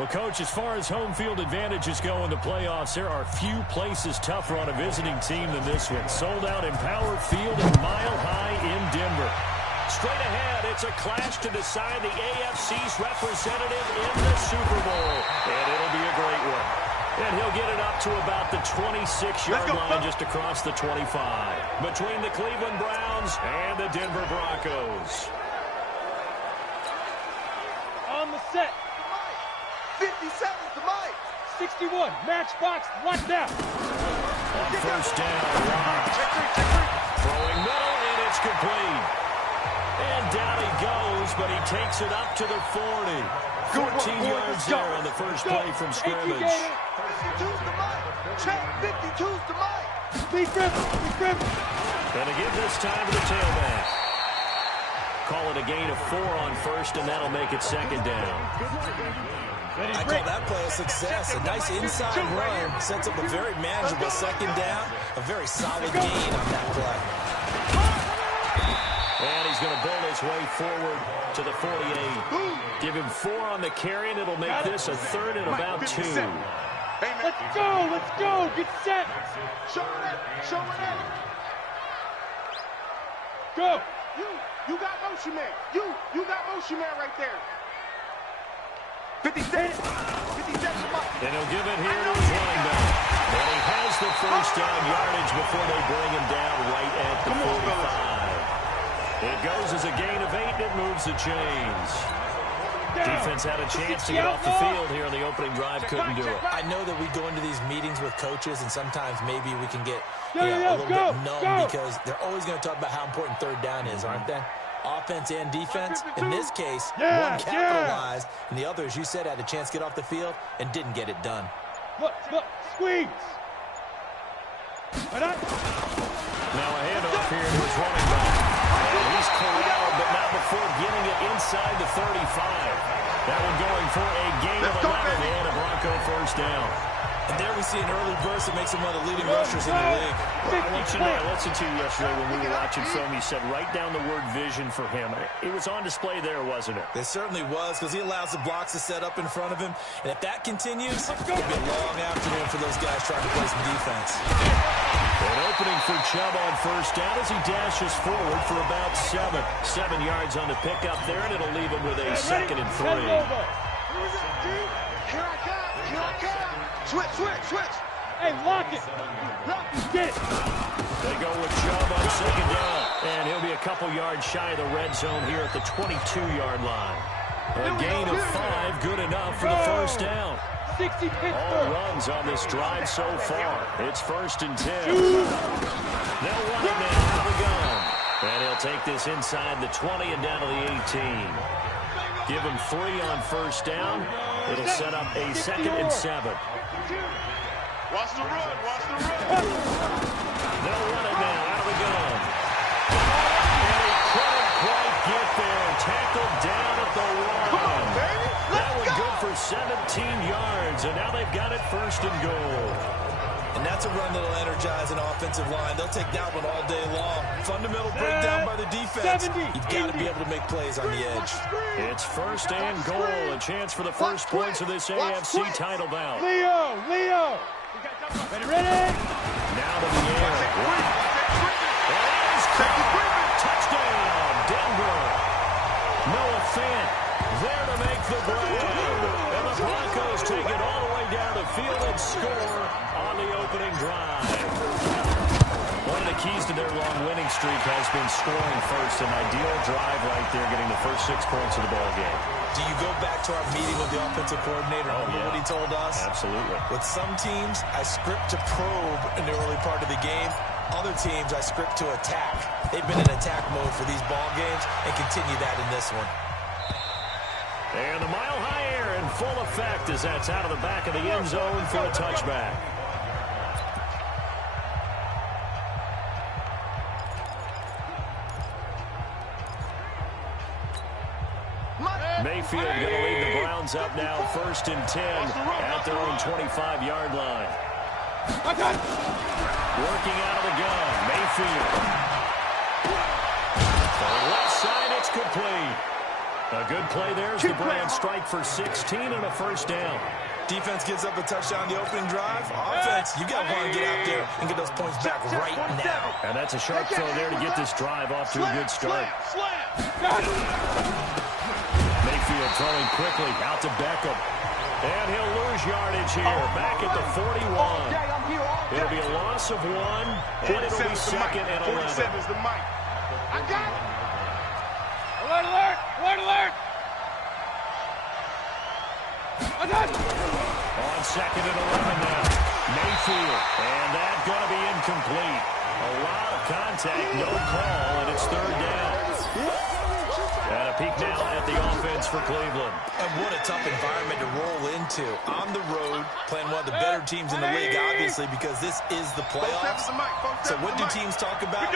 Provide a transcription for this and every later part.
Well, Coach, as far as home field advantages go in the playoffs, there are few places tougher on a visiting team than this one. Sold out Empower Field and Mile High in Denver. Straight ahead, it's a clash to decide the AFC's representative in the Super Bowl. And it'll be a great one. And he'll get it up to about the 26-yard line just across the 25. Between the Cleveland Browns and the Denver Broncos. On the set. 50 seconds to Mike. 61. Matchbox. Watch out. On first down. Throwing middle, and it's complete. And down he goes, but he takes it up to the 40. 14 yards there on the first play from scrimmage. 52's to Mike. Check. 52's to Mike. Be Griffin. Gonna give this time to the tailback. Call it a gain of 4 on first, and that'll make it second down. I call that play a success. A nice inside run sets up a very manageable second down. A very solid gain on that play. And he's going to bull his way forward to the 48. Give him 4 on the carry, and it'll make this a third and about 2. Let's go. Get set. Show it up. Go. You got motion man. You got motion man right there. 50 seconds. 50 seconds. And he'll give it here to his running back. And he has the first down yardage before they bring him down right at the 45. It goes as a gain of 8, and it moves the chains. Defense had a chance to get off the field here in the opening drive, couldn't do it. I know that we go into these meetings with coaches, and sometimes maybe we can get a little bit numb because they're always going to talk about how important third down is, aren't they? Offense and defense. In this case, one capitalized, and the other, as you said, had a chance to get off the field and didn't get it done. Look, squeeze. Now a handoff here to his running back. And he's corralled, but not before getting it inside the 35. That one going for a gain of 11 and a Bronco first down. And there we see an early burst that makes him one of the leading rushers in the league. Well, I want you to know, I listened to you yesterday when we were watching film. You said write down the word vision for him. It was on display there, wasn't it? It certainly was, because he allows the blocks to set up in front of him. And if that continues, it'll be a long afternoon for those guys trying to play some defense. An opening for Chubb on first down as he dashes forward for about 7 yards on the pickup there, and it'll leave him with a 2nd and 3. Here I come. Switch. Hey, lock it. Get it. They go with Chubb on second down, and he'll be a couple yards shy of the red zone here at the 22-yard line. A gain of 5, good enough for the first down. 60 Pittsburgh. All runs on this drive so far. It's 1st and 10. They'll run it now out of the gun. And he'll take this inside the 20 and down to the 18. Give him 3 on first down. It'll set up a 2nd and 7. Watch the run. They'll run it now out of the gun. And he couldn't quite get there. Tackled down at the 1. Come on, baby. That one good for 17 yards. And now they've got it 1st and goal. And that's a run that'll energize an offensive line. They'll take that one all day long. Fundamental breakdown by the defense. You've got to be able to make plays on the edge. It's 1st and goal. A chance for the first points of this AFC title bout. Leo. Ready? Now to the air. Touchdown, Denver. Noah Fant there to make the grab. And the Broncos take it all the way down the field and score on the opening drive. One of the keys to their long winning streak has been scoring first. An ideal drive right there, getting the first 6 points of the ball game. Do you go back to our meeting with the offensive coordinator? Remember what he told us? Absolutely. With some teams, I script to probe in the early part of the game. Other teams, I script to attack. They've been in attack mode for these ball games and continue that in this one. And the Mile High air in full effect as that's out of the back of the end zone for a touchback. Mayfield going to lead the Browns up now, 1st and 10 at their own 25-yard line. Working out of the gun, Mayfield. On the left side, it's complete. A good play there as the Browns strike for 16 and a first down. Defense gives up a touchdown the opening drive. Offense, you got to want to get out there and get those points back right now. And that's a sharp throw there to get this drive off to a good start. Mayfield throwing quickly out to Beckham. And he'll lose yardage here. Back at the 41. It'll be a loss of 1, and it'll be second and 11. 47 is the mic. I got it. Alert, alert, alert, alert. On second and 11 now. Mayfield. And that's going to be incomplete. A lot of contact, no call, and it's third down. And a peek now at the offense for Cleveland. And what a tough environment to roll into. On the road, playing one of the better teams in the league, obviously, because this is the playoffs. So what do teams talk about?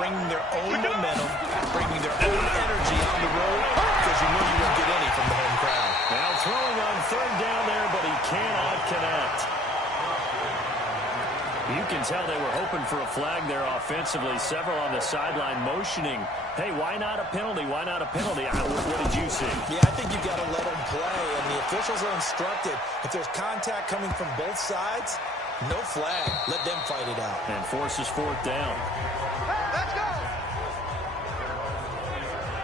Bringing their own momentum, bringing their own energy on the road, because you know you won't get any from the home crowd. Now throwing on third down there, but he cannot connect. You can tell they were hoping for a flag there offensively. Several on the sideline motioning, hey, why not a penalty? Why not a penalty? What did you see? Yeah, I think you've got to let them play, and the officials are instructed. If there's contact coming from both sides, no flag. Let them fight it out. And forces fourth down. Let's go.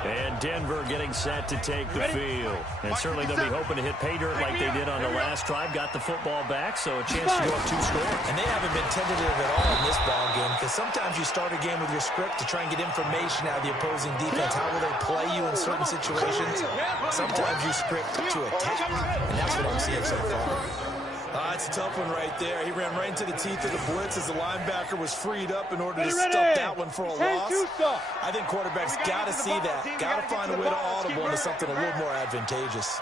And Denver getting set to take the field. And certainly they'll be hoping to hit pay dirt like they did on the last drive. Got the football back, so a chance to go up 2 scores. And they haven't been tentative at all in this ball game, because sometimes you start a game with your script to try and get information out of the opposing defense. How will they play you in certain situations? Sometimes you script to attack, and that's what I'm seeing so far. It's a tough one right there. He ran right into the teeth of the blitz as the linebacker was freed up in order to stuff that one for a loss. I think quarterbacks got to see that. Got to find a way to audible into something a little more advantageous.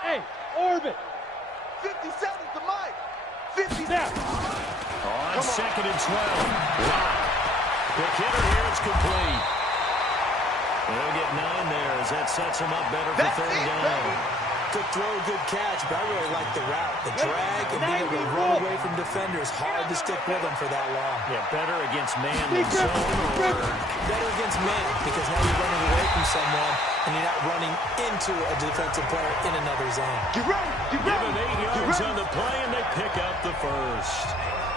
Hey, orbit. 57 is the mic. 50 Now. On second and 12. Quick hitter here. It's complete. They'll get 9 there as that sets him up better for third down. Good throw, good catch, but I really like the route. The drag and being able to run away from defenders. Hard to stick with them for that long. Yeah, better against man than zone, or better against man, because now you're running away from someone and you're not running into a defensive player in another zone. Get ready, get Give ready. him 8 yards on the play, and they pick up the first.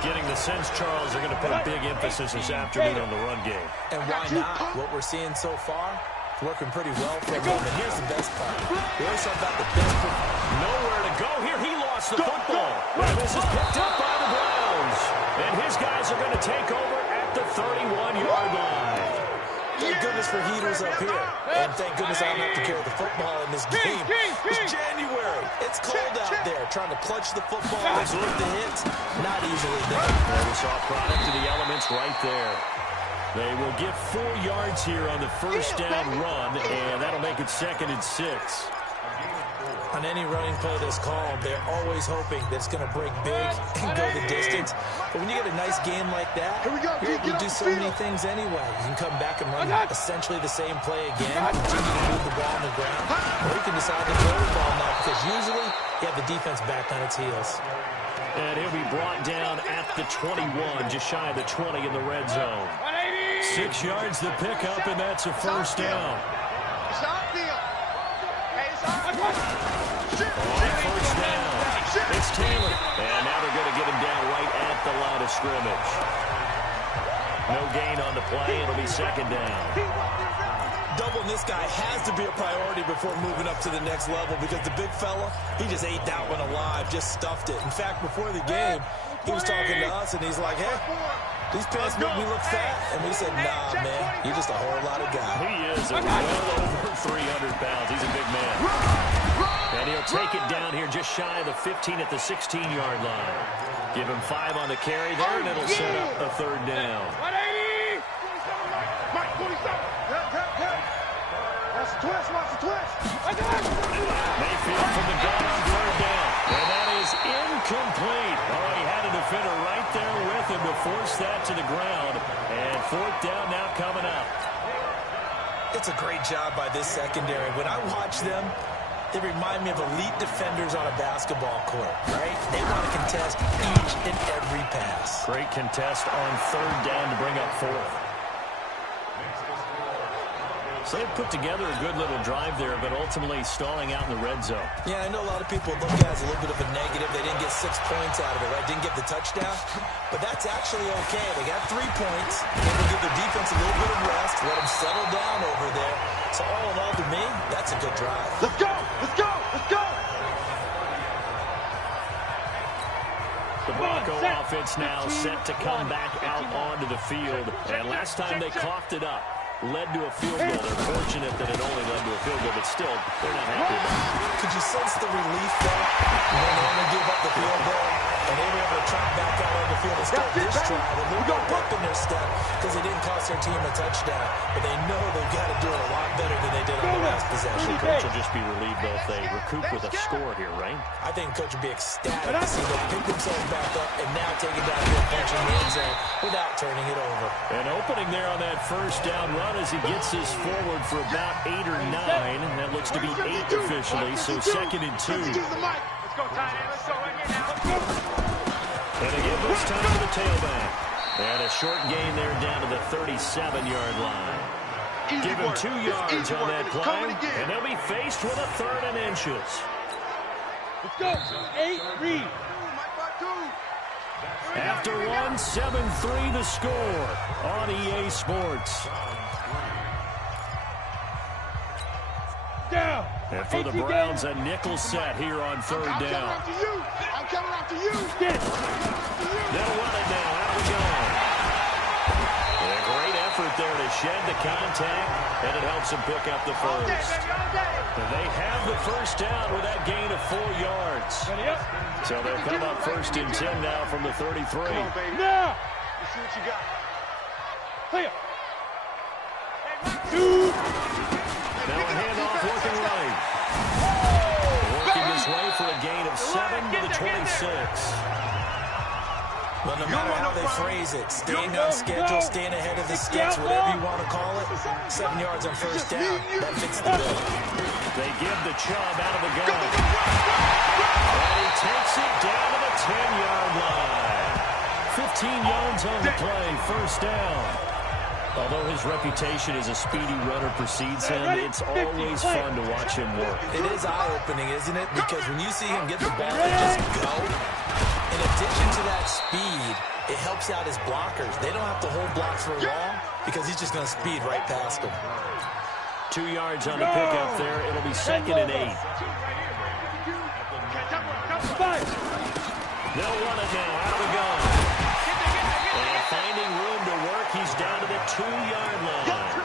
Getting the sense, Charles, are going to put a big emphasis this afternoon on the run game. And why not? What we're seeing so far, it's working pretty well for them. And here's the best part. We always talk about the best. Nowhere to go here. He lost the football. And this is picked up by the Browns. And his guys are going to take over at the 31-yard line. Thank goodness for heaters up here. And thank goodness I don't have to carry the football in this game. It's January. It's cold out there. Trying to clutch the football, absorb the hits, not easily done. Well, we saw a product of the elements right there. They will get 4 yards here on the first down run, and that'll make it second and 6. On any running play that's called, they're always hoping that it's going to break big and go the distance. But when you get a nice game like that, you're able to do so many things anyway. You can come back and run essentially the same play again, continue to move the ball on the ground, or you can decide to throw the ball now, because usually you have the defense back on its heels. And he'll be brought down at the 21, just shy of the 20 in the red zone. 6 yards to pick up, and that's a first down. It's our deal. Hey, it's our First down. It's Taylor. And now they're going to get him down right at the line of scrimmage. No gain on the play. It'll be second down. Doubling this guy has to be a priority before moving up to the next level, because the big fella, he just ate that one alive, just stuffed it. In fact, before the game, he was talking to us, and he's like, hey, these pants make me look fat. And we said, nah, man, you're just a whole lot of guy. He is well over 300 pounds. He's a big man. And he'll take it down here just shy of the 15 at the 16-yard line. Give him 5 on the carry there, and it'll set up a third down. 180! Mike, 47. Watch the twist, watch the twist. Mayfield from the gun on third down. And that is incomplete. Oh, he had a defender right there with him to force that to the ground. And fourth down now coming up. It's a great job by this secondary. When I watch them, they remind me of elite defenders on a basketball court, right? They want to contest each and every pass. Great contest on third down to bring up fourth. So they put together a good little drive there, but ultimately stalling out in the red zone. Yeah, I know a lot of people look at it as a little bit of a negative. They didn't get 6 points out of it, right? Didn't get the touchdown. But that's actually okay. They got 3 points. Able to give their defense a little bit of rest, let them settle down over there. So all in all, to me, that's a good drive. Let's go! Let's go! Let's go! The Bronco offense now set to come back out onto the field. And last time they coughed it up, led to a field goal. They're fortunate that it only led to a field goal, but still, they're not happy about it. Could you sense the relief there when they only gave up the field goal? And they were able to trot back out on the field and start this drive. A little bit pep in their step because they didn't cost their team a touchdown. But they know they've got to do it a lot better than they did on the last possession. Coach will just be relieved, though, if they recoup with a score here, right? I think Coach would be ecstatic to see them pick themselves back up and now take it down to a punch in the end zone without turning it over. An opening there on that first down run as he gets this forward for about 8 or 9. That looks to be 8 officially, so 2nd and 2. Let's go, tight end. Let's go right here now. And again, this time to the tailback. And a short gain there down to the 37-yard line. Give him 2 yards on that play, and they'll be faced with a 3rd and inches. Let's go. 8, read. After 1, 7-3 the score on EA Sports. Down. And for the Browns, a nickel set here on 3rd down. I'm coming after you. They'll run it now. Out we go. A great effort there to shed the contact, and it helps them pick up the first. They have the first down with that gain of 4 yards. So they'll come up 1st and 10 now from the 33. Now. Let's see what you got. Play up. Now a handoff looking right. Working his way for a gain of 7 to the 26. Well, no matter how they phrase it, staying on schedule, staying ahead of the sticks, whatever you want to call it, 7 yards on first down, that fits the bill. They give the Chubb out of the gun. And he takes it down to the 10-yard line. 15 yards on the play, first down. Although his reputation as a speedy runner precedes him, it's always fun to watch him work. It is eye-opening, isn't it? Because when you see him get the ball and just go, in addition to that speed, it helps out his blockers. They don't have to hold blocks for long because he's just going to speed right past them. 2 yards on the pickup there. It'll be 2nd and 8. They'll run it now. Out we go. And finding room to work, he's down to the 2-yard line.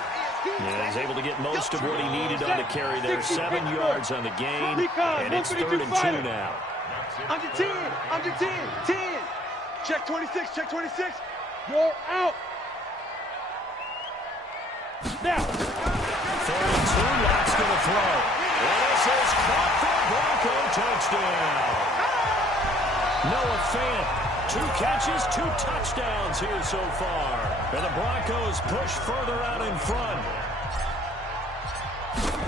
And he's able to get most of what he needed on the carry there. 7 yards on the gain, and it's 3rd and 2 now. Under 10, under 10, 10. Check 26, check 26. You're out. Now. 3rd and 2, Lock's going to throw. And this is caught for a Bronco touchdown. Noah Fant, 2 catches, 2 touchdowns here so far. And the Broncos push further out in front.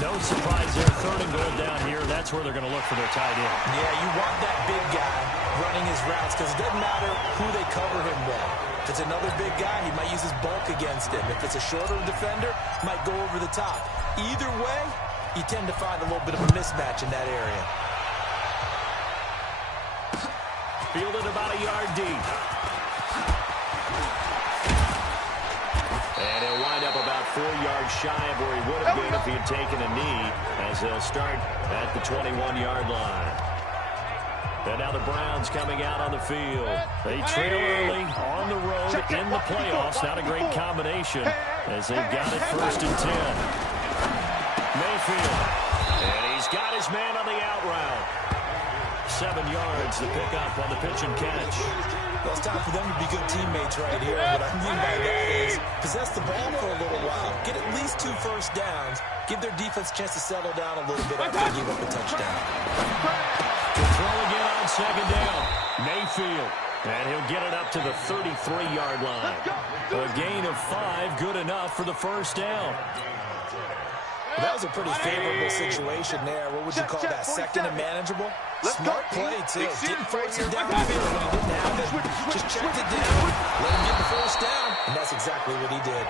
No surprise there, 3rd and goal down here. That's where they're going to look for their tight end. Yeah, you want that big guy running his routes because it doesn't matter who they cover him with. If it's another big guy, he might use his bulk against him. If it's a shorter defender, he might go over the top. Either way, you tend to find a little bit of a mismatch in that area. Fielded about a yard deep. And he'll wind up about 4 yards shy of where he would have been if he had taken a knee, as they'll start at the 21-yard line. And now the Browns coming out on the field. They trail early on the road in the playoffs. Not a great combination as they've got it 1st and 10. Mayfield. And he's got his man on the out route. 7 yards to pick up on the pitch and catch. Well, it's time for them to be good teammates right here. What I mean by that is possess the ball for a little while. Get at least 2 first downs. Give their defense a chance to settle down a little bit after they give up a touchdown. To throw again on 2nd down. Mayfield. And he'll get it up to the 33-yard line. A gain of 5, good enough for the first down. Well, that was a pretty favorable situation there. What would you call that? 2nd and manageable? Smart play, too. Didn't force it down the field when he didn't have it. Just checked it down, let him get the first down, and that's exactly what he did.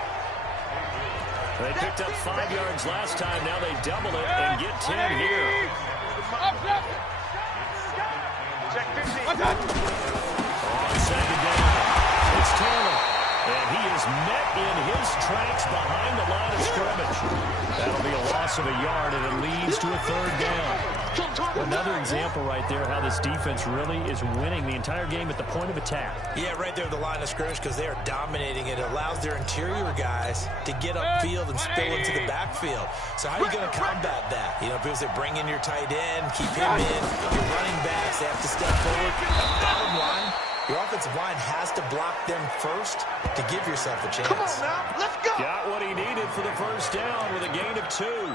They picked up 5 yards last time. Now they double it and get 10 here. Check 15. On second down, it's Taylor. And he is met in his tracks behind the line of scrimmage. That'll be a loss of a yard, and it leads to a third down. Another example right there how this defense really is winning the entire game at the point of attack. Yeah, right there at the line of scrimmage because they are dominating it. It allows their interior guys to get upfield and spill into the backfield. So how are you going to combat that? You know, because they bring in your tight end, keep him in, your running backs, they have to step forward. Bottom line, your offensive line has to block them first to give yourself a chance. Come on now, let's go. Got what he needed for the first down with a gain of 2.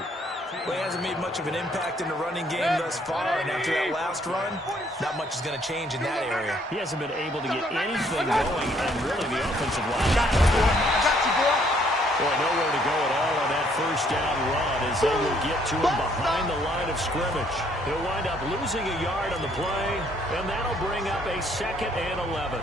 Well, he hasn't made much of an impact in the running game thus far, and after that last run, not much is going to change in that area. He hasn't been able to get anything going, and really the offensive line. I got you, boy. Boy, nowhere to go at all on that first down run as they will get to him behind the line of scrimmage. He'll wind up losing a yard on the play, and that'll bring up a 2nd and 11.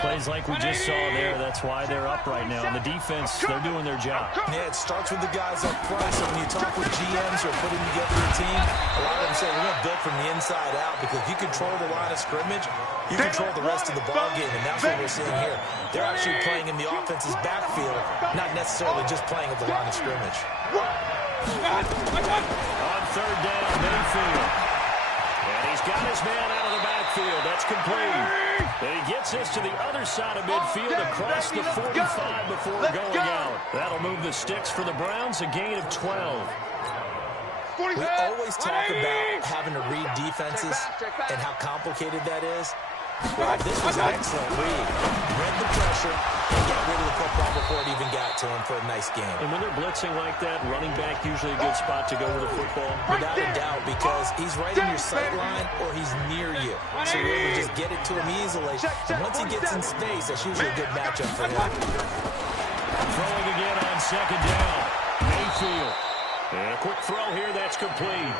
Plays like we just saw there. That's why they're up right now. And the defense, they're doing their job. Yeah, it starts with the guys up front. So when you talk with GMs who are putting together a team, a lot of them say we're going to build from the inside out because if you control the line of scrimmage, you control the rest of the ball game, and that's what we're seeing here. They're actually playing in the offense's backfield, not necessarily just playing at the line of scrimmage. On third down, Mayfield. And he's got his man out of the backfield. That's complete. And he gets this to the other side of midfield across the 45 before going out. That'll move the sticks for the Browns, a gain of 12. We always talk about having to read defenses and how complicated that is. Well, this was an excellent read. Read the pressure and got rid of the football before it even got to him for a nice game. And when they're blitzing like that, running back usually a good spot to go with the football. Without a doubt, because he's right in your sight line or he's near you. So you're able to just get it to him easily. And once he gets in space, that's usually a good matchup for him. Throwing again on second down. Mayfield. And a quick throw here, that's complete.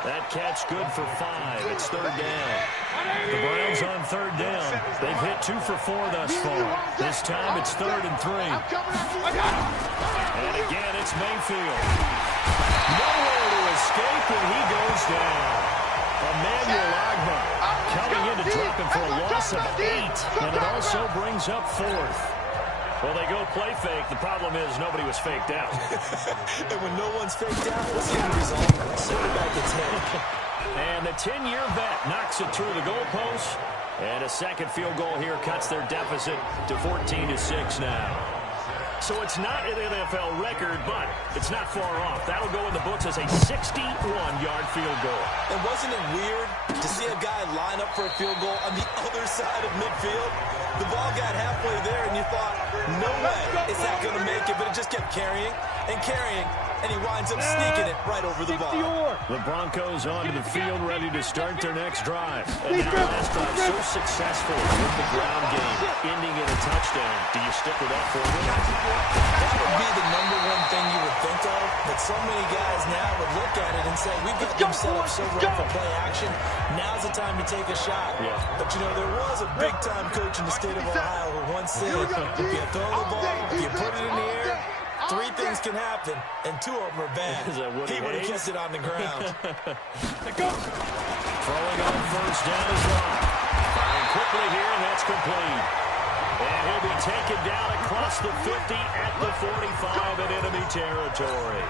That catch good for 5. It's third down. The Browns on third down. They've hit 2 for 4 thus far. This time it's 3rd and 3. And again, it's Mayfield. Nowhere to escape, and he goes down. Emmanuel Agba coming in to drop him for a loss of 8. And it also brings up 4th. Well, they go play fake. The problem is nobody was faked out. And when no one's faked out, what's the end result? Quarterback gets hit. And the 10-year vet knocks it through the goalpost. And a second field goal here cuts their deficit to 14-6 now. So it's not an NFL record, but it's not far off. That'll go in the books as a 61-yard field goal. And wasn't it weird to see a guy line up for a field goal on the other side of midfield? The ball got halfway there, and you thought, no way is that going to make it, but it just kept carrying and carrying, and he winds up sneaking it right over the bar. The Broncos onto the field, ready to start their next drive. And that last drive so successful with the ground game, ending in a touchdown. Do you stick with that formula? That would be the #1 thing you would think of, but so many guys now would look at it and say, we've got them set up so well for play action. Now's the time to take a shot. Yeah. But, you know, there was a big-time coach in the state of Ohio who once said, if you throw the ball, if you put it in the air, 3 things can happen, and 2 of them are bad. He would have kept it on the ground. Throwing on first down is Rock. Firing quickly here, and that's complete. And he'll be taken down across the 50 at the 45 in enemy territory.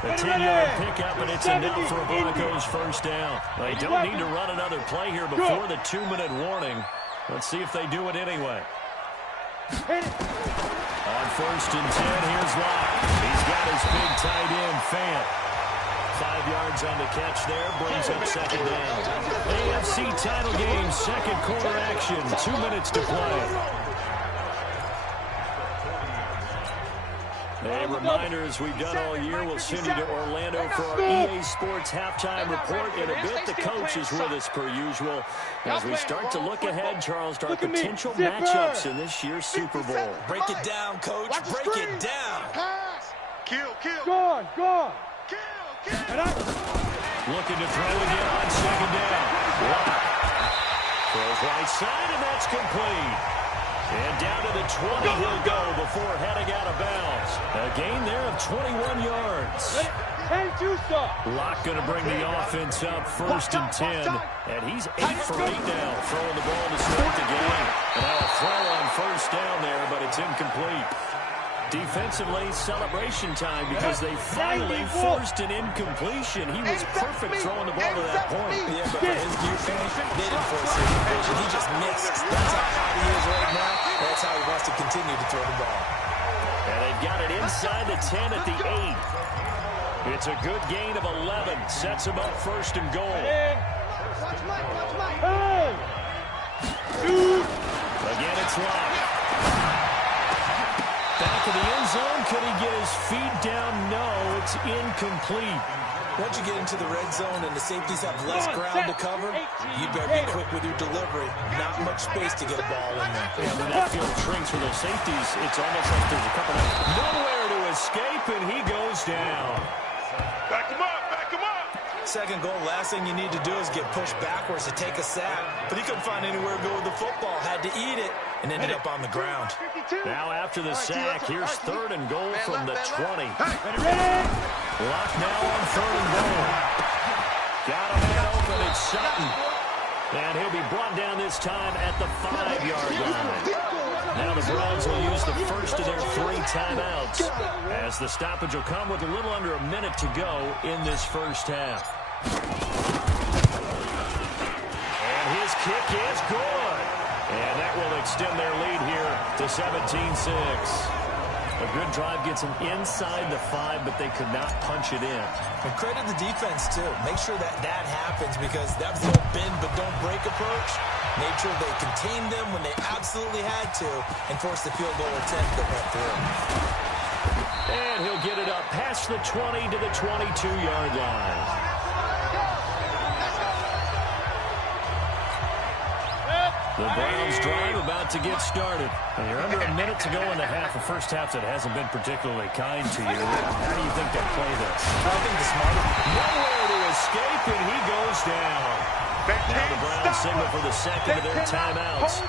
The 10-yard pickup, and it's enough for a Broncos first down. They don't need to run another play here before the 2-minute warning. Let's see if they do it anyway. On first and 10, here's Locke. He's got his big tight end, Fant. 5 yards on the catch there, brings up second down. AFC title game, second quarter action, 2 minutes to play. A reminder, as we've done all year, we'll send you to Orlando for our EA Sports halftime report. In a bit, the coach is with us per usual. As we start to look ahead, Charles, to our potential matchups in this year's Super Bowl. Break it down, Coach. Break it down. Kill. Go on. Kill. Looking to throw again on second down. Lock. Throws right side, and that's complete. And down to the 20 he'll go before heading out of bounds. A gain there of 21 yards. Locke going to bring the offense up 1st and 10. And he's 8 for 8 now, throwing the ball to start the game. And now a throw on 1st down there, but it's incomplete. Defensively, celebration time because they finally forced an incompletion. He was perfect throwing the ball to that point. Yeah, but for his viewpoint, they didn't force the incompletion. He just missed. That's how hot he is right now. That's how he wants to continue to throw the ball. And they've got it inside the 10 at the 8. It's a good gain of 11. Sets him up 1st and goal. Again, it's Locke. Back of the end zone. Could he get his feet down? No, it's incomplete. Once you get into the red zone and the safeties have less ground to cover, you better be quick with your delivery. Not much space to get a ball in there. Yeah, when that field shrinks for those safeties, it's almost like there's a couple of nowhere to escape, and he goes down. Back him up, back him up. 2nd goal, last thing you need to do is get pushed backwards to take a sack. But he couldn't find anywhere to go with the football. Had to eat it and ended up on the ground. Now after the sack, here's 3rd and goal from the 20. Locke now on 3rd and goal. Got a man open, it's Sutton. And he'll be brought down this time at the 5-yard line. Now the Browns will use the first of their 3 timeouts as the stoppage will come with a little under a minute to go in this first half. And his kick is good. And that will extend their lead here to 17-6. A good drive gets them inside the 5, but they could not punch it in. And credit the defense, too. Make sure that happens because that was the old bend but don't break approach. Made sure they contained them when they absolutely had to and forced the field goal attempt that went through. And he'll get it up past the 20 to the 22-yard line. The Browns drive about to get started. And you're under a minute to go in the half. A first half that hasn't been particularly kind to you. How do you think they'll play this? I think the smarter. Nowhere to escape, and he goes down. Now the Browns signal for the 2nd of their timeouts.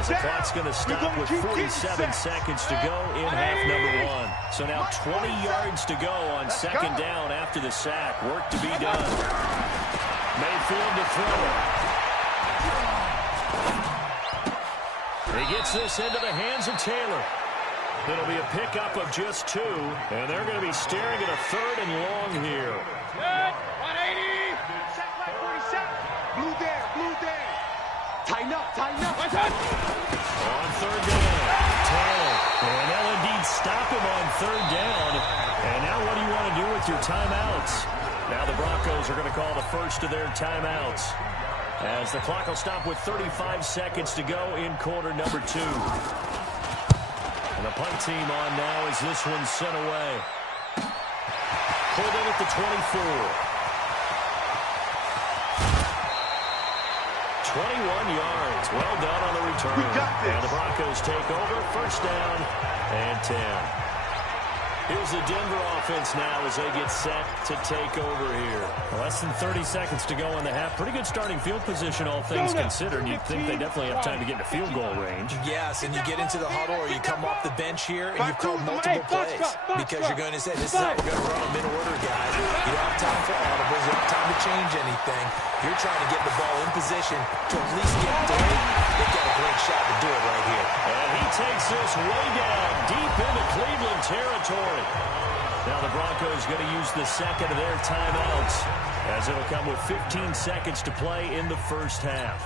As the clock's going to stop with 47 seconds to go in half number 1. So now 20 yards to go on 2nd down after the sack. Work to be done. Mayfield to throw it. He gets this into the hands of Taylor. It'll be a pickup of just 2, and they're going to be staring at a 3rd and long here. 180. Set like 47. Blue there. Tighten up. On 3rd down, Taylor. And they'll indeed stop him on 3rd down. And now what do you want to do with your timeouts? Now the Broncos are going to call the first of their timeouts, as the clock will stop with 35 seconds to go in quarter number 2. And the punt team on now as this one's sent away. Pulled in at the 24. 21 yards. Well done on the return. And the Broncos take over. 1st down and 10. Here's the Denver offense now as they get set to take over here. Less than 30 seconds to go in the half. Pretty good starting field position, all things considered. You'd think they definitely have time to get into field goal range. Yes, and you get into the huddle or you come off the bench here and you've called multiple plays because you're going to say, this is how we're going to run them in order, guys. You don't have time for audibles. You don't have time to change anything. You're trying to get the ball in position to at least get 3. They've got a great shot to do it right here. And he takes this way down deep into Cleveland territory. Now the Broncos going to use the 2nd of their timeouts as it'll come with 15 seconds to play in the first half.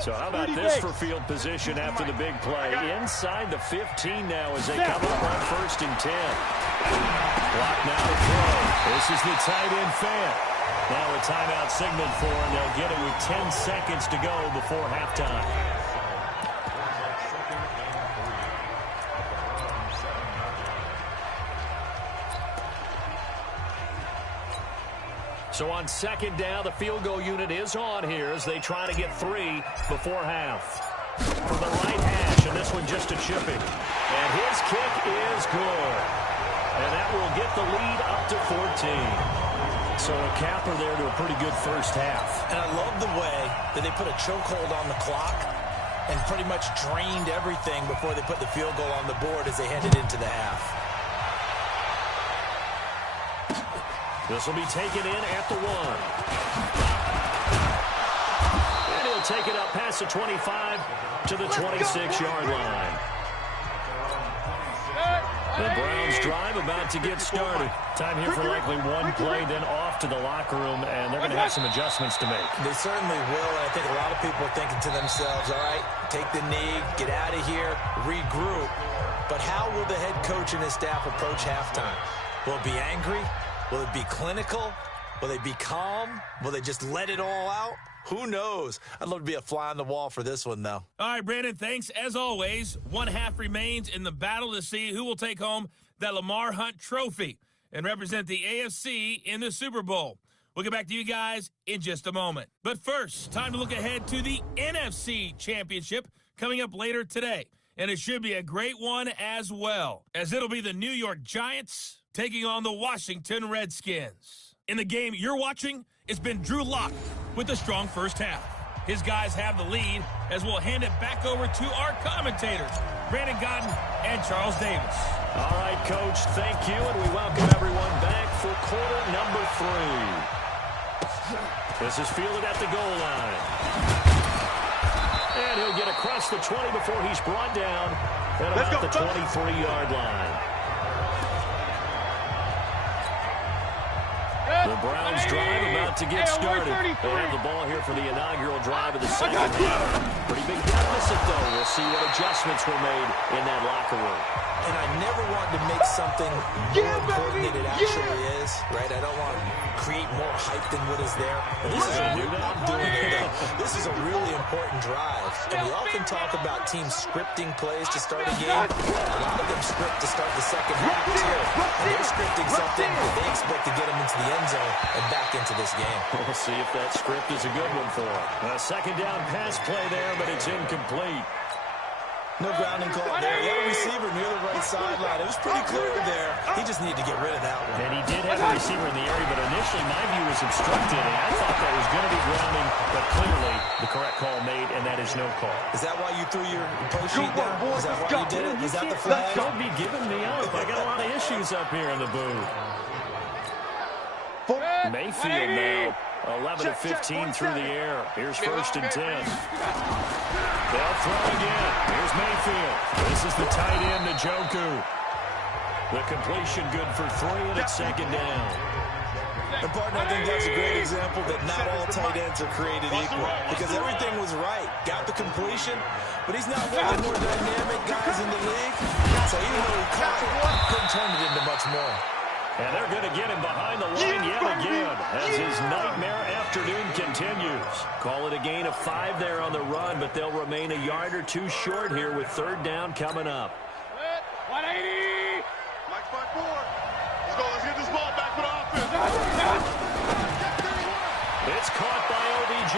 So how about this for field position after the big play? Inside the 15 now as they come up on 1st and 10. Clock now to throw. This is the tight end fan. Now a timeout signaled for, and they'll get it with 10 seconds to go before halftime. So on 2nd down, the field goal unit is on here as they try to get 3 before half. From the right hash, and this one just a chipping. And his kick is good. And that will get the lead up to 14. So a capper there to a pretty good first half. And I love the way that they put a chokehold on the clock and pretty much drained everything before they put the field goal on the board as they headed into the half. This will be taken in at the 1. And he'll take it up past the 25 to the 26-yard line. The Browns drive about to get started. Time here for likely one play, then off to the locker room, and they're going to have some adjustments to make. They certainly will, and I think a lot of people are thinking to themselves, all right, take the knee, get out of here, regroup. But how will the head coach and his staff approach halftime? Will it be angry? Will it be clinical? Will they be calm? Will they just let it all out? Who knows? I'd love to be a fly on the wall for this one, though. All right, Brandon, thanks. As always, one half remains in the battle to see who will take home that Lamar Hunt trophy and represent the AFC in the Super Bowl. We'll get back to you guys in just a moment. But first, time to look ahead to the NFC Championship coming up later today. And it should be a great one as well, as it'll be the New York Giants taking on the Washington Redskins. In the game you're watching, it's been Drew Lock with a strong first half. His guys have the lead as we'll hand it back over to our commentators, Brandon Godden and Charles Davis. All right, Coach, thank you, and we welcome everyone back for quarter number 3. This is fielded at the goal line. And he'll get across the 20 before he's brought down at about the 23-yard line. The Browns drive about to get started. They have the ball here for the inaugural drive of the second half. Pretty big deficit, though. We'll see what adjustments were made in that locker room. And I never want to make something more important than it actually is, right? I don't want to create more hype than what is there. But this is a real, I'm doing it, though. This is a really important drive. And we often talk about teams scripting plays to start a game. A lot of them script to start the second half, too. And they're scripting something that they expect to get them into the end zone and back into this game. We'll see if that script is a good one for them. A second down pass play there, but it's incomplete. No grounding call there. He had a receiver near the right sideline. It was pretty clear there. He just needed to get rid of that one. And he did have a receiver in the area, but initially my view was obstructed, and I thought that was going to be grounding, but clearly the correct call made, and that is no call. Is that why you threw your post sheet down? Is that why you did it? Is that the flag? Don't be giving me up. I got a lot of issues up here in the booth. Mayfield now, 11 of 15 through the air. Here's 1st and 10. They'll throw again. Here's Mayfield. This is the tight end, Njoku. The completion good for 3, and it's second down. And, partner, I think that's a great example that not all tight ends are created equal. Because everything was right. Got the completion, but he's not one of the more dynamic guys in the league. So even though he caught it, couldn't turn it into much more. And they're going to get him behind the line yet again as his nightmare afternoon continues. Call it a gain of 5 there on the run, but they'll remain a yard or 2 short here with 3rd down coming up. 180. Mike 5-4. Let's go. Let's get this ball back for the offense. It's caught by OBJ.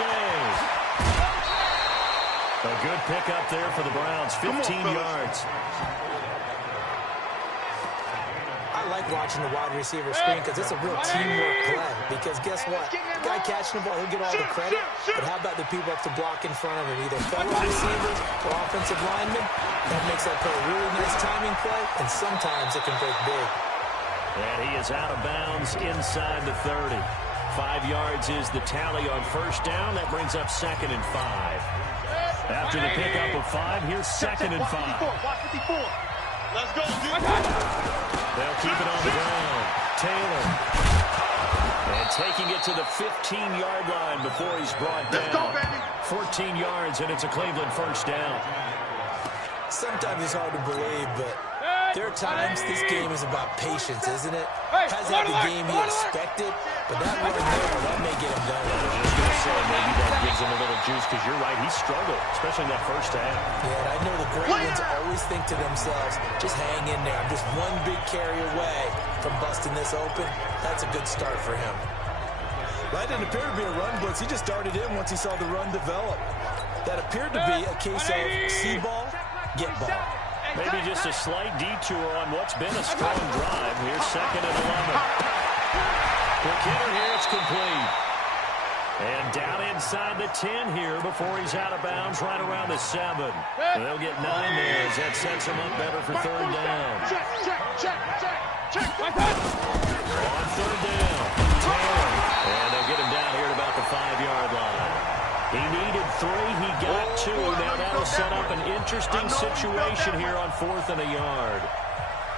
A good pickup there for the Browns, 15 yards. I like watching the wide receiver screen because it's a real teamwork play. Because guess what? The guy catching the ball, he'll get all the credit. But how about the people up to block in front of him? Either fellow receivers or offensive linemen. That makes that play a really nice timing play, and sometimes it can break big. And he is out of bounds inside the 30. 5 yards is the tally on 1st down. That brings up 2nd and 5. After the pickup of 5, here's 2nd and 5. Watch 54. Let's go, dude. They'll keep it on the ground. Taylor. And taking it to the 15-yard line before he's brought down. Let's go, baby. 14 yards, and it's a Cleveland 1st down. Sometimes it's hard to believe, but there are times this game is about patience, isn't it? Hasn't had the game he expected, but that one there, that may get him done. I was just going to say, maybe that gives him a little juice, because you're right, he struggled, especially in that 1st half. Yeah, and I know the great ones always think to themselves, just hang in there. I'm just one big carry away from busting this open. That's a good start for him. That didn't appear to be a run blitz. He just darted in once he saw the run develop. That appeared to be a case of see ball, get ball. Maybe just a slight detour on what's been a strong drive. Here's 2nd and 11. Quick hitter here, it's complete. And down inside the 10 here before he's out of bounds right around the 7. They'll get 9 there as that sets him up better for third down. Check. On third down, Taylor. And they'll get him down here at about the 5-yard line. He needed 3. He got 2. Now that'll set up an interesting situation here on 4th and a yard.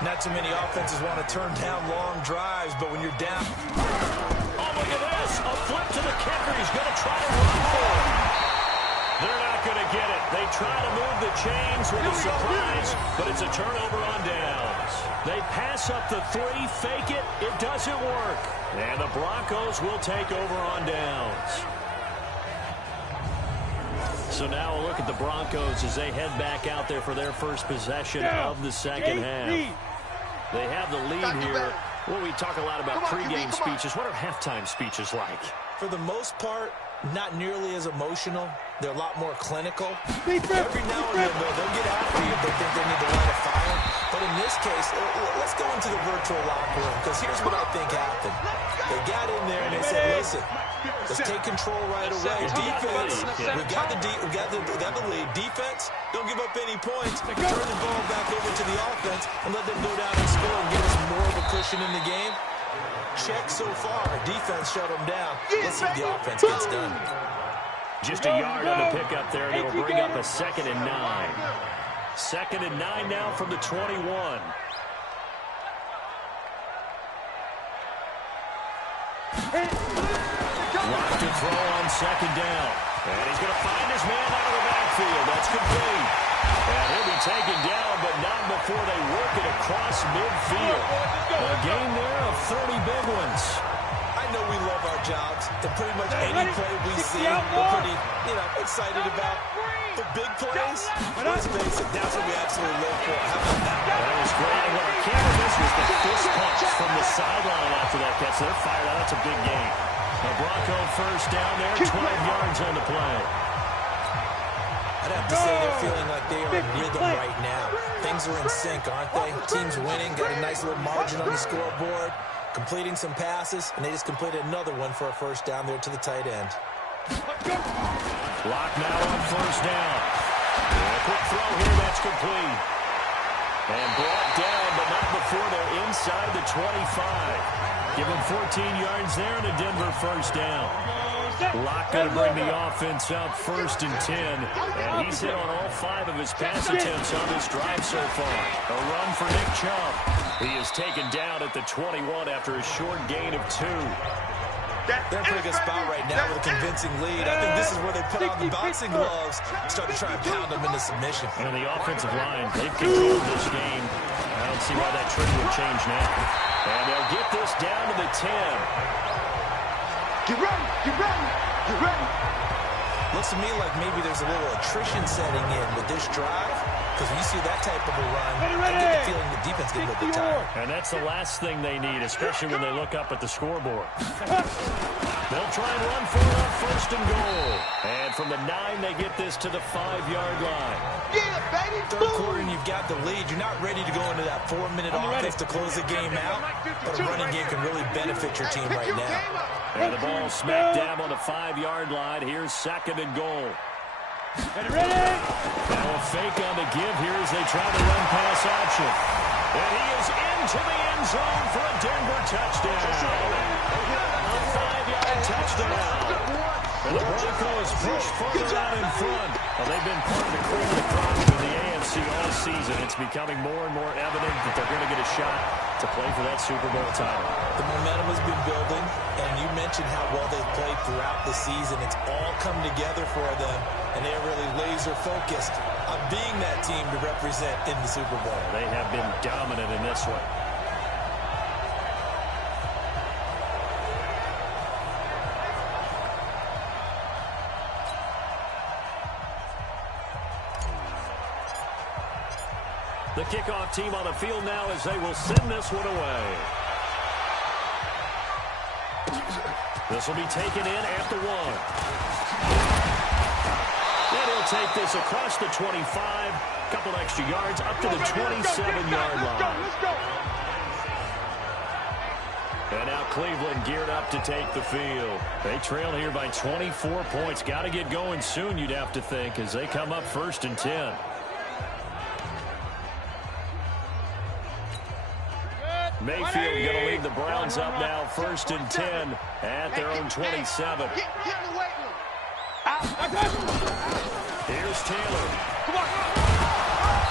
Not too many offenses want to turn down long drives, but when you're down... Oh, look at this. A flip to the kicker. He's going to try to run for it. They're not going to get it. They try to move the chains with a surprise, but it's a turnover on downs. They pass up the 3, fake it. It doesn't work. And the Broncos will take over on downs. So now a look at the Broncos as they head back out there for their first possession of the second half. They have the lead here. Well, we talk a lot about pregame speeches. What are halftime speeches like? For the most part, not nearly as emotional. They're a lot more clinical. Every now and then, they'll get after you if they think they need to light a fire. But in this case, let's go into the virtual locker room, because here's what I think happened. They got in there and they said, listen, let's take control right away. Defense, we got the lead. Defense, don't give up any points. Turn the ball back over to the offense and let them go down and score and give us more of a cushion in the game. Check so far. Defense shut them down. Let's see if the offense gets done. Just a yard on the pickup there, and it'll bring up a 2nd and 9. 2nd and 9 now from the 21. Locked to throw on 2nd down. And he's going to find his man out of the backfield. That's complete. And he'll be taken down, but not before they work it across midfield. A game there of 30 big ones. I know we love our jobs, and pretty much any play we see, we're pretty, excited about. The big plays, let's face it, that's what we absolutely live for. How about that? That was great. And what I can't miss was the fist punch from the sideline after that catch. They're fired out. That's a big game. A Bronco first down there, 12 yards on the play. I'd have to say they're feeling like they are in rhythm right now. Things are in sync, aren't they? Team's winning, got a nice little margin on the scoreboard, completing some passes, and they just completed another one for a first down there to the tight end. Clock now on first down. A quick throw here, that's complete. And brought down, but not before they're inside the 25. Give them 14 yards there and a Denver first down. Locke going to bring the offense up 1st and 10. And he's hit on all 5 of his pass attempts on this drive so far. A run for Nick Chubb. He is taken down at the 21 after a short gain of 2. They're in a pretty good spot right now with a convincing lead. I think this is where they put on the boxing gloves and start to try and pound them into submission. And the offensive line, they've controlled this game. I don't see why that trend would change now. And they'll get this down to the 10. Get ready, get ready, get ready. Looks to me like maybe there's a little attrition setting in with this drive, because when you see that type of a run, I get the feeling the defense gets a little bit tired. And that's the last thing they need, especially when they look up at the scoreboard. They'll try and run for it on 1st and goal. And from the 9, they get this to the 5-yard line. Yeah, baby. Third quarter and you've got the lead. You're not ready to go into that 4-minute offense to close the game out, but a running game can really benefit your team right now. And the ball smack dab on the 5-yard line. Here's 2nd and goal. Ready? Now a fake on the give here as they try the run-pass option. And he is into the end zone for a Denver touchdown. A 5-yard touchdown. And the Broncos push further out in front. Well, they've been part of the cream of the crop in the AFC all season. It's becoming more and more evident that they're going to get a shot to play for that Super Bowl title. The momentum has been building, and you mentioned how well they've played throughout the season. It's all come together for them, and they're really laser-focused on being that team to represent in the Super Bowl. They have been dominant in this one. The kickoff team on the field now as they will send this one away. This will be taken in at the 1. And he'll take this across the 25, a couple extra yards up to the 27-yard line. And now Cleveland geared up to take the field. They trail here by 24 points. Got to get going soon, you'd have to think, as they come up 1st and 10. Mayfield going to lead the Browns up now 1st and 10 at their own 27. Here's Taylor.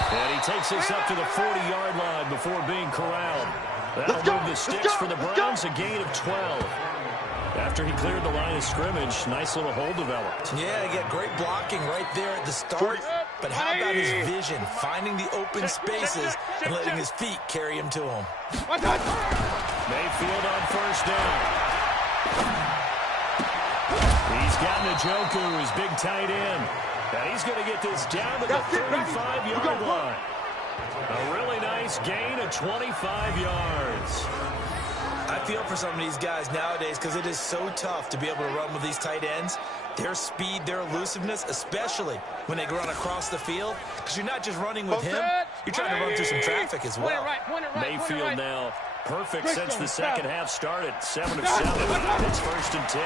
And he takes this up to the 40-yard line before being corralled. That'll move the sticks for the Browns, a gain of 12. After he cleared the line of scrimmage, nice little hole developed. Yeah, he got great blocking right there at the start. But how about his vision, finding the open spaces and letting his feet carry him to him? Mayfield on 1st down. He's got Njoku, his big tight end. And he's going to get this down to the 35-yard line. A really nice gain of 25 yards. I feel for some of these guys nowadays because it is so tough to be able to run with these tight ends. Their speed, their elusiveness, especially when they run across the field. Because you're not just running with him, you're trying to run through some traffic as well. Mayfield now perfect since the second half started. 7 of 7. It's 1st and 10.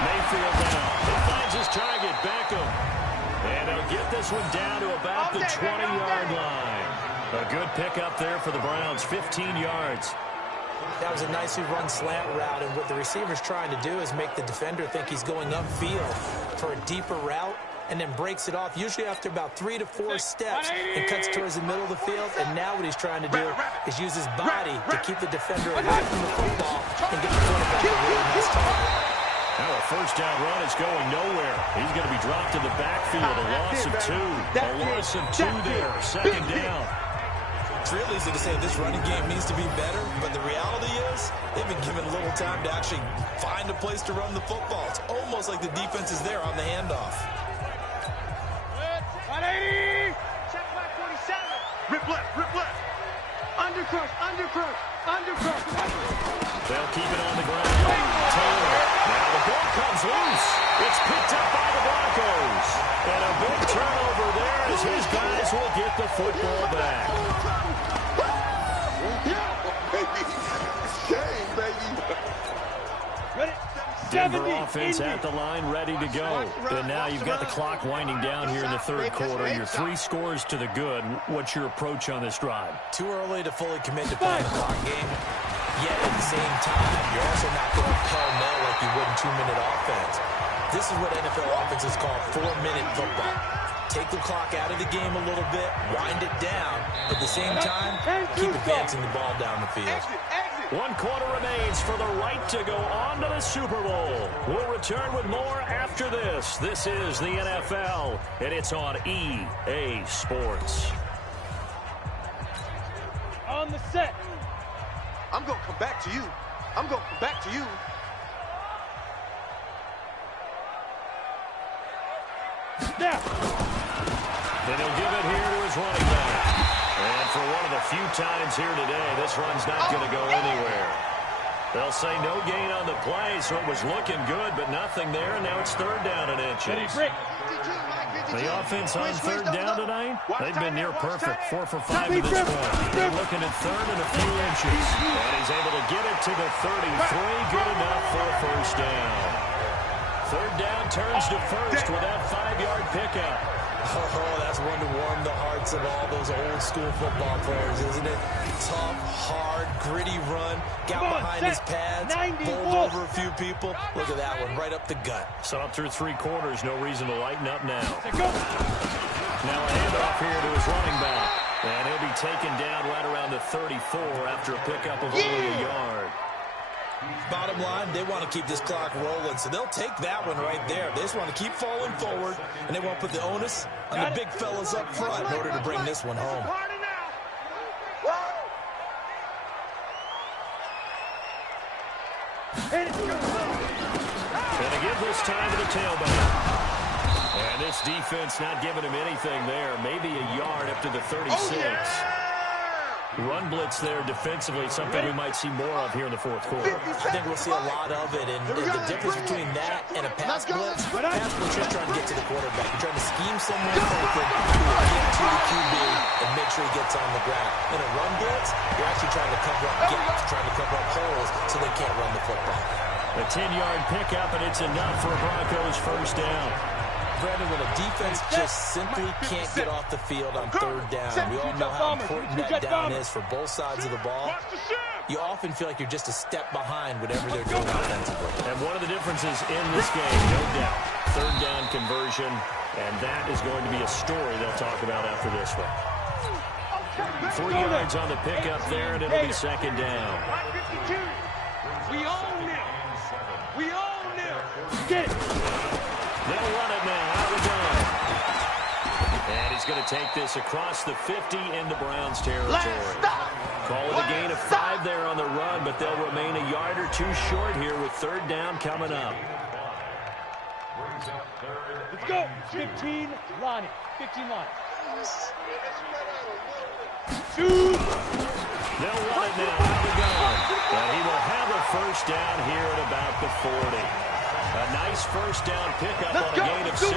Mayfield now. He finds his target, Beckham. And he'll get this one down to about the 20-yard line. A good pickup there for the Browns, 15 yards. That was a nicely run slant route, and what the receiver's trying to do is make the defender think he's going upfield for a deeper route, and then breaks it off, usually after about 3 to 4 steps, and cuts towards the middle of the field. And now what he's trying to do is use his body to keep the defender away from the football and get the quarterback a really nice target. Now a 1st down run is going nowhere. He's going to be dropped in the backfield. A loss of 2. A loss of 2 there. 2nd down. It's real easy to say this running game needs to be better, but the reality is they've been given little time to actually find a place to run the football. It's almost like the defense is there on the handoff. 180! Check back 47. Rip left. Undercrush. They'll keep it on the ground. Taylor. Now the ball comes loose. It's picked up by the Broncos. And a big turnover there as his guys will get the football back. Denver offense at the line, ready to go. And now you've got the clock winding down here in the 3rd quarter. Your 3 scores to the good. What's your approach on this drive? Too early to fully commit to playing the clock game. Yet at the same time, you're also not going pell-mell like you would in 2-minute offense. This is what NFL offenses call 4-minute football. Take the clock out of the game a little bit, wind it down, but at the same time, keep advancing the ball down the field. 1 quarter remains for the right to go on to the Super Bowl. We'll return with more after this. This is the NFL, and it's on EA Sports. On the set. I'm going to come back to you. Now. Then he'll give it here to his running back. And for one of the few times here today, this run's not going to go anywhere. They'll say no gain on the play, so it was looking good, but nothing there, and now it's 3rd down and inches. The offense on 3rd down tonight, they've been near perfect, 4 for 5 at this point. They're looking at 3rd and a few inches. And he's able to get it to the 33, good enough for a 1st down. 3rd down turns to 1st with that 5-yard pickup. Oh, that's one to warm the hearts of all those old-school football players, isn't it? Tough, hard, gritty run. Got behind his pads, bowled over a few people. Look at that one, right up the gut. So up through 3 quarters, no reason to lighten up now. Now a handoff here to his running back. And he'll be taken down right around the 34 after a pickup of only a yard. Bottom line, they want to keep this clock rolling, so they'll take that one right there. They just want to keep falling forward, and they won't put the onus on the big fellas up front in order to bring this one home. Gonna give this time to the tailback. And this defense not giving him anything there. Maybe a yard up to the 36. Run blitz there defensively, something we might see more of here in the fourth quarter. I think we'll see a lot of it, and the difference between that and a pass blitz, you're trying to get to the quarterback. You're trying to scheme someone open who will get to the QB and make sure he gets on the ground. In a run blitz, you're actually trying to cover up gaps, trying to cover up holes so they can't run the football. A 10-yard pickup, and it's enough for a Broncos first down. Brandon, when a defense just simply can't get off the field on third down, we all know how important that down is for both sides of the ball. You often feel like you're just a step behind whatever they're doing offensively. And one of the differences in this game, no doubt, third down conversion, and that is going to be a story they'll talk about after this one. 3 yards on the pickup there, and it'll be second down. We own it. We own it. Get it. They'll run it now, out of the gun. And he's going to take this across the 50 into Browns territory. Call it a gain of 5 there on the run, but they'll remain a yard or two short here with third down coming up. Let's go. 15, Lonnie. 15 line. Shoot. They'll run it now, out of the gun. And he will have a first down here at about the 40. A nice first down pickup on a gain of 6.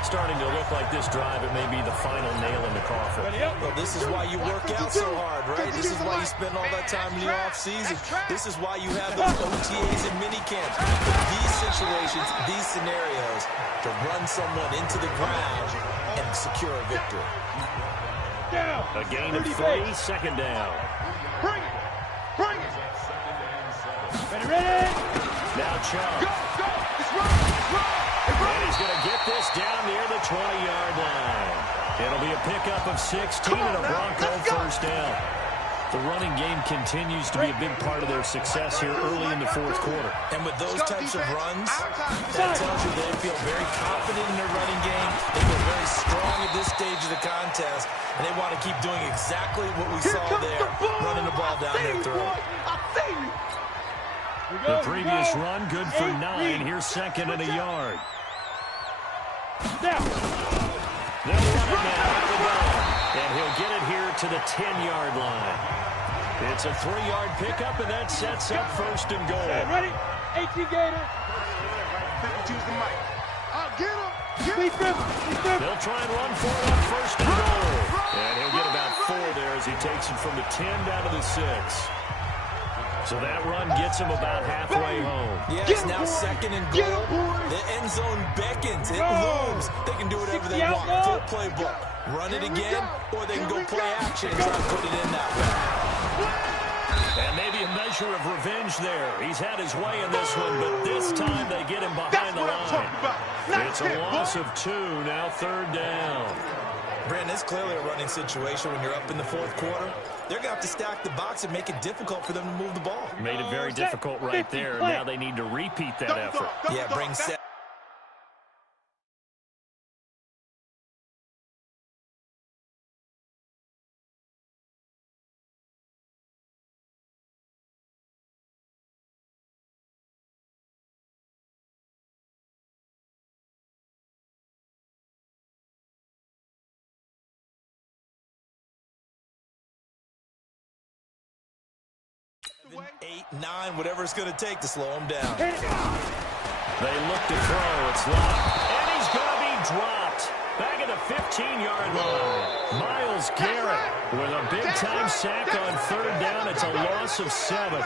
Starting to look like this drive, it may be the final nail in the coffin. Well, this is why you work out so hard, right? This is why you spend all that time in the offseason. This is why you have those OTAs and mini camps. For these situations, these scenarios, to run someone into the ground and secure a victory. A gain of 3, second down. Bring it. Bring it. Ready? Now Chubb. Go. It's run. And he's going to get this down near the 20-yard line. It'll be a pickup of 16 and a Bronco first down. The running game continues to be a big part of their success here early in the fourth quarter. And with those types of runs, that tells you they feel very confident in their running game. They feel very strong at this stage of the contest, and they want to keep doing exactly what we saw there, running the ball down their throat. The previous run, good for 9. Here's second and a yard. Now. They'll run it now out of the gun. And he'll get it here to the 10-yard line. It's a 3-yard pickup, and that sets up first and goal. Ready? 18 Gator. 52's the mic. Get him. They'll try and run for it on first and goal. And he'll get about 4 there as he takes it from the 10 down to the 6. So that run gets him about halfway home. Yes, now second and goal. The end zone beckons. It looms. They can do whatever they want. Full playbook. Run it again, or they can go play action and try to put it in that way. And maybe a measure of revenge there. He's had his way in this one, but this time they get him behind the line. It's a loss of 2, now third down. Brandon, it's clearly a running situation when you're up in the fourth quarter. They're going to have to stack the box and make it difficult for them to move the ball. Made it very difficult right there. Now they need to repeat that effort. Yeah, bring set. Seven, 8, 9, whatever it's going to take to slow him down. They look to throw. It's locked. And he's going to be dropped. Back at the 15-yard line. Myles Garrett with a big-time sack on third down. It's a loss of 7.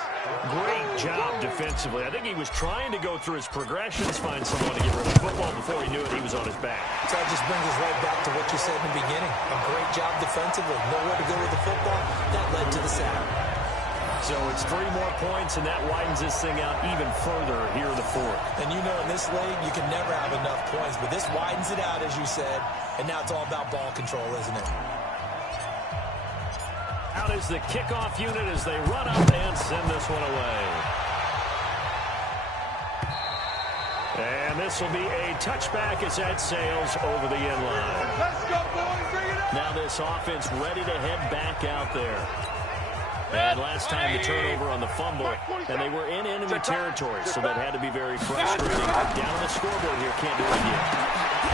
Great job defensively. I think he was trying to go through his progressions, find someone to get rid of the football. Before he knew it, he was on his back. So that just brings us right back to what you said in the beginning. A great job defensively. Nowhere to go with the football. That led to the sack. So it's 3 more points, and that widens this thing out even further here in the fourth. And you know in this league, you can never have enough points, but this widens it out, as you said, and now it's all about ball control, isn't it? Out is the kickoff unit as they run up and send this one away. And this will be a touchback as that sails over the end line. Let's go, boys. Bring it up. Now this offense ready to head back out there. And last time the turnover on the fumble, and they were in enemy territory, so that had to be very frustrating. Down on the scoreboard here, can't do it again.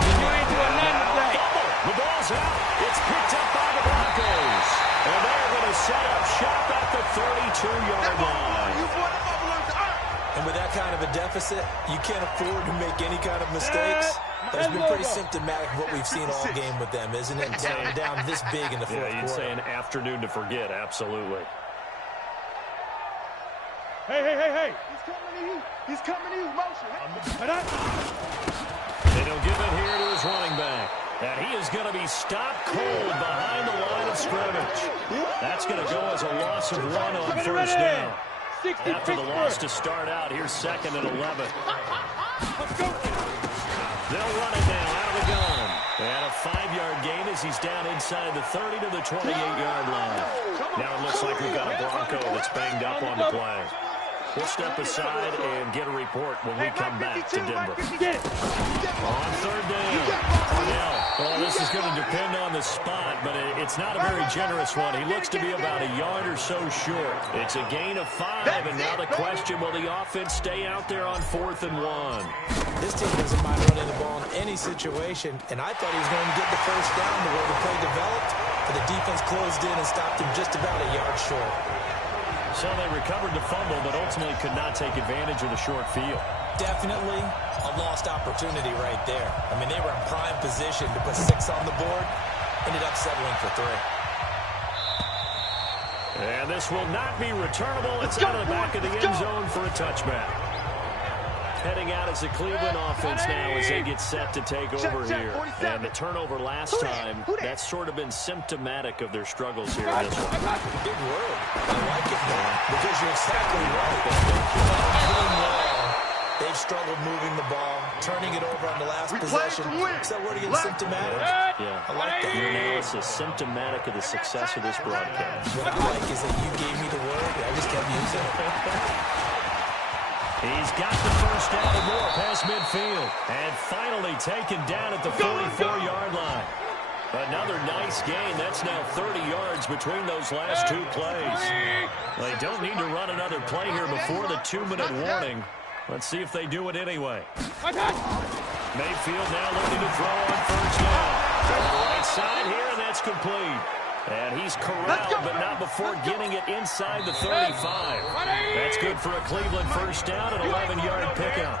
You ain't doing nothing today. The ball's out. It's picked up by the Broncos. And they're going to to set up shop at the 32-yard line. And with that kind of a deficit, you can't afford to make any kind of mistakes. But it's been pretty symptomatic of what we've seen all game with them, isn't it? Down this big in the fourth quarter. Yeah, you'd say an afternoon to forget, absolutely. Hey. He's coming to you. Motion. They don't give it here to his running back. And he is going to be stopped cold behind the line of scrimmage. That's going to go as a loss of 1 on first down. After the loss to start out, here's 2nd and 11. Let's go. They'll run it now out of the gun. And a 5-yard gain as he's down inside the 30 to the 28-yard line. Now it looks like we've got a Bronco that's banged up on the play. We'll step aside and get a report when we come back to Denver. On third down. Well, this is going to depend on the spot, but it's not a very generous one. He looks to be about a yard or so short. It's a gain of 5, and now the question, will the offense stay out there on 4th and 1? This team doesn't mind running the ball in any situation, and I thought he was going to get the first down the way the play developed, but the defense closed in and stopped him just about a yard short. So they recovered the fumble, but ultimately could not take advantage of the short field. Definitely a lost opportunity right there. I mean, they were in prime position to put 6 on the board, ended up settling for 3. And this will not be returnable. It's out of the back of the end zone for a touchback. Heading out as the Cleveland offense now as they get set to take over here. And the turnover last time, that's sort of been symptomatic of their struggles here in this one. Big word. I like it, man, because you're exactly right. They've struggled moving the ball, turning it over on the last possession. Is that word again, symptomatic? Yeah, I like that. Your analysis, symptomatic of the success of this broadcast. What I like is that you gave me the word, I just kept using it. He's got the first down and more past midfield. And finally taken down at the 44-yard line. Another nice gain. That's now 30 yards between those last 2 plays. They don't need to run another play here before the 2-minute warning. Let's see if they do it anyway. Mayfield now looking to throw on first down. On the right side here, and that's complete. And he's corralled, but not before getting it inside the 35. That's good for a Cleveland first down and 11-yard pickup.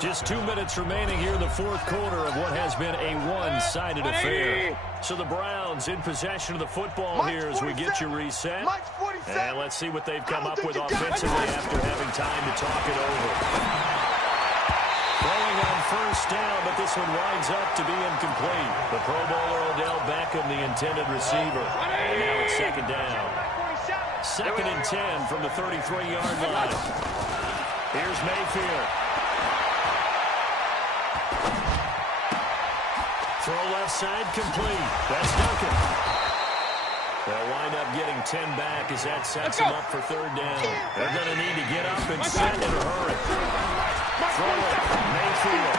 Just 2 minutes remaining here in the fourth quarter of what has been a one-sided affair. So the Browns in possession of the football here as we get you reset. And let's see what they've come up with offensively after having time to talk it over. Throwing on first down, but this one winds up to be incomplete. The Pro Bowler Odell Beckham, the intended receiver. And now it's 2nd down. 2nd and 10 from the 33-yard line. Here's Mayfield. Throw left side complete. That's Duncan. They'll wind up getting 10 back as that sets them up for 3rd down. They're going to need to get up and set in a hurry. Throw it. Mayfield.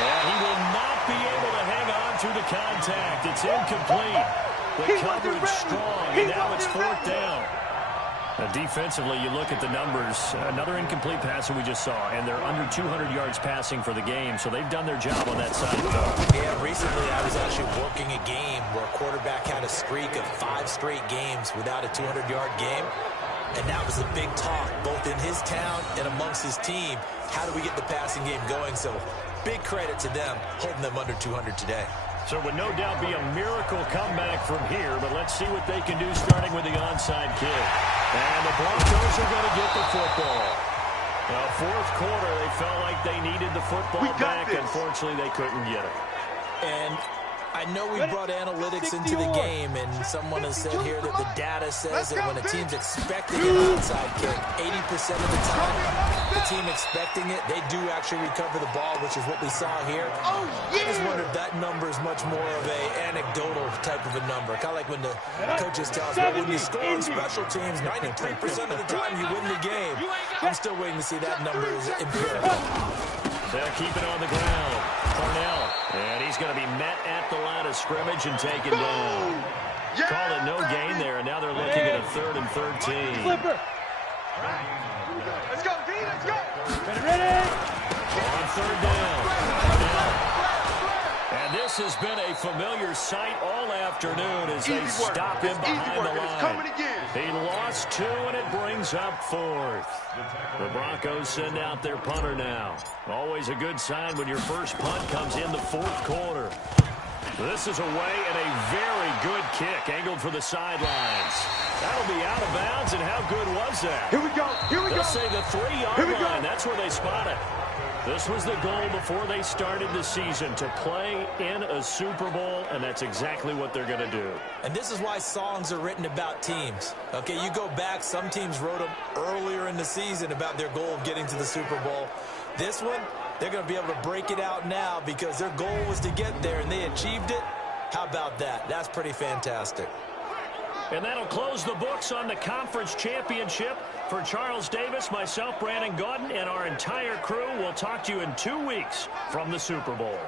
And he will not be able to hang on to the contact. It's incomplete. The coverage strong, and now it's 4th down. Defensively, you look at the numbers. Another incomplete pass that we just saw, and they're under 200 yards passing for the game, so they've done their job on that side of the ball. Yeah, recently I was actually working a game where a quarterback had a streak of 5 straight games without a 200-yard game, and that was the big talk, both in his town and amongst his team. How do we get the passing game going? So big credit to them, holding them under 200 today. So it would no doubt be a miracle comeback from here, but let's see what they can do starting with the onside kick. And the Broncos are going to get the football. Now, fourth quarter, they felt like they needed the football back. Unfortunately, they couldn't get it. And I know we brought analytics into the game, and someone has said here that the data says that when a team's expecting an onside kick, 80% of the time, the team expecting it, they do actually recover the ball, which is what we saw here. I just wonder if that number is much more of a anecdotal type of a number. Kind of like when the coaches tell us, well, when you score on special teams, 93% of the time you win the game. I'm still waiting to see that number is empirical. They'll keep it on the ground. Cornell. And he's going to be met at the line of scrimmage and taken down. Call it no gain there, and now they're looking at a 3rd and 13. Flipper. Let's go, D, let's go. Ready? On 3rd down. And this This has been a familiar sight all afternoon as they stop him behind the line. He lost 2, and it brings up 4th. The Broncos send out their punter now. Always a good sign when your first punt comes in the 4th quarter. This is away and a very good kick angled for the sidelines. That'll be out of bounds, and how good was that? Here we go. They'll say the 3-yard line. That's where they spot it. This was the goal before they started the season, to play in a Super Bowl, and that's exactly what they're going to do. And this is why songs are written about teams. Okay, you go back, some teams wrote them earlier in the season about their goal of getting to the Super Bowl. This one, they're going to be able to break it out now because their goal was to get there, and they achieved it. How about that? That's pretty fantastic. And that'll close the books on the conference championship. For Charles Davis, myself, Brandon Gaudin, and our entire crew, we'll talk to you in 2 weeks from the Super Bowl.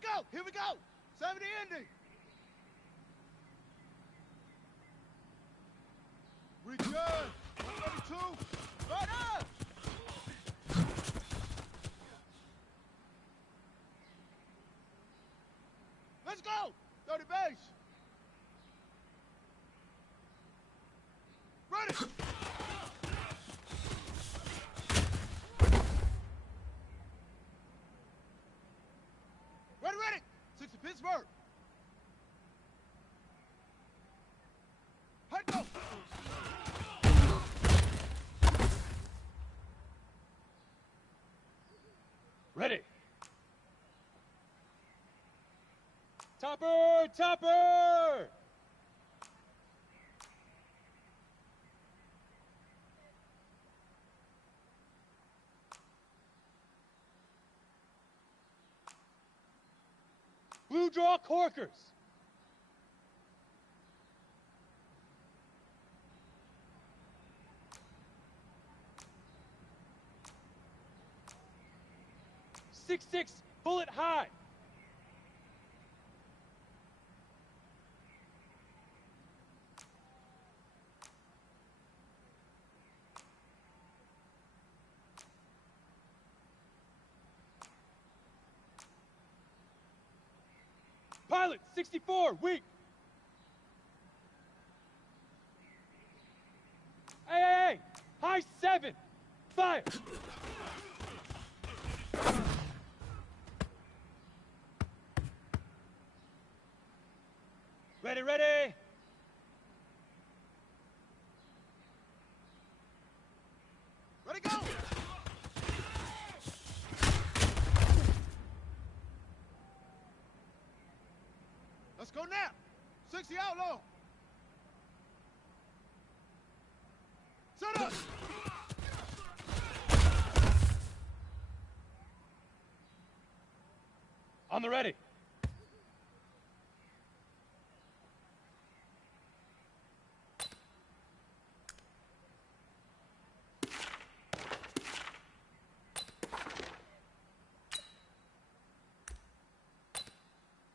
go. Here we go. 70 ending. Return. 132. Right up. Let's go. 30 base. Ready. Ready. 60 Pittsburgh. Head go. Ready. Topper! Topper! Blue draw corkers. Six bullet high. Pilot 64 weak. Hey, high 7. Fire. Ready. Ready, go. Let's go now. 60 outlaw. Set up. On the ready.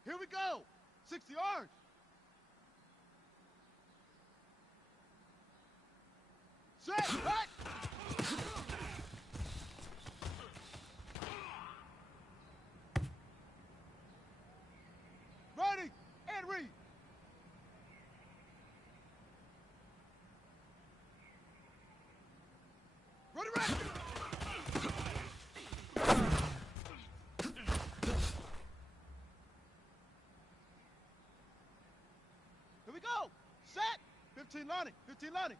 Here we go. 60 orange. Set. Right. Ready. And read. Ready. Here we go. Set. 15 lining. 15 lining.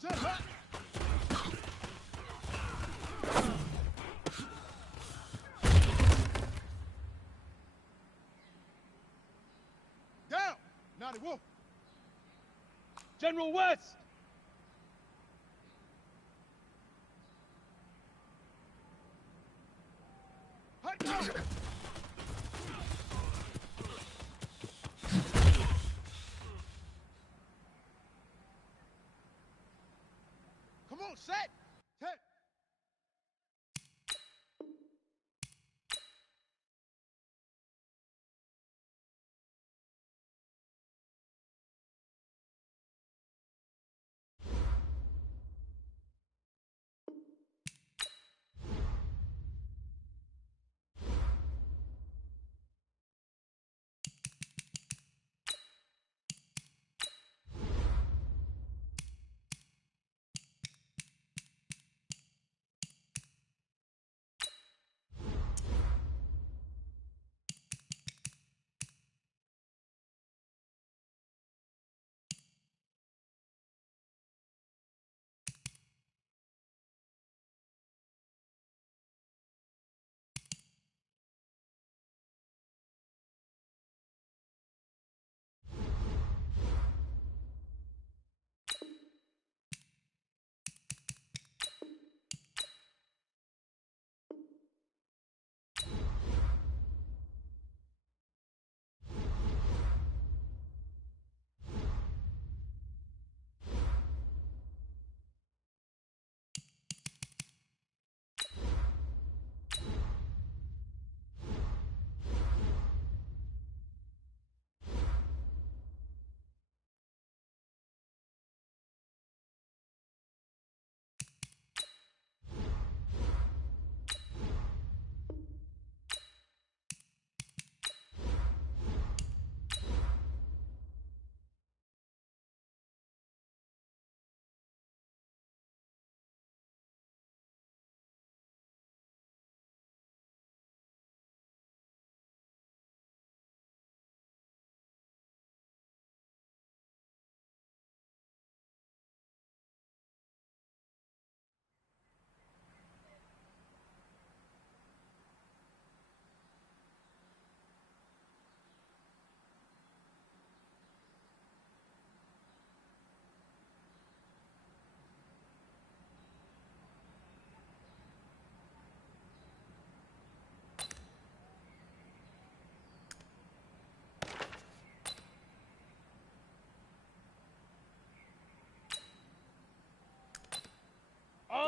Set. Hot. Down. 90 Wolf. General West. Hot go. Come on, set. 10.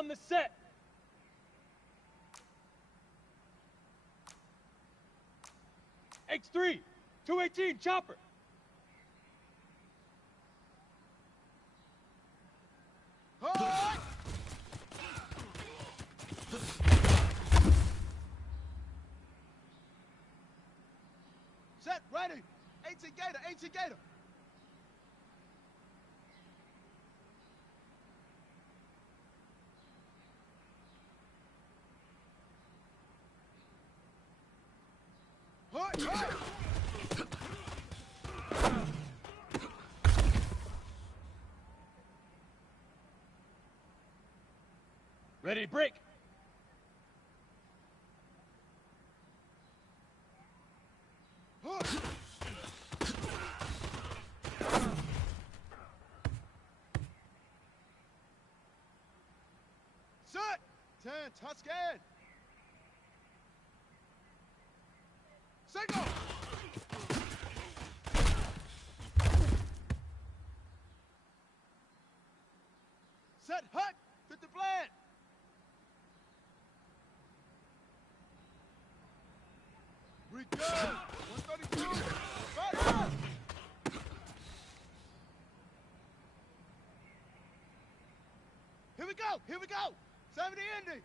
on the set. X3, 218, chopper. Hard! Set, ready. 18 Gator, 18 Gator. Hard, hard. Ready, break. Hard. Set. 10, Tuscan. Single. Set, hut. 50 flat. We go. 132. Fire. Here we go. Here we go. 70 ending.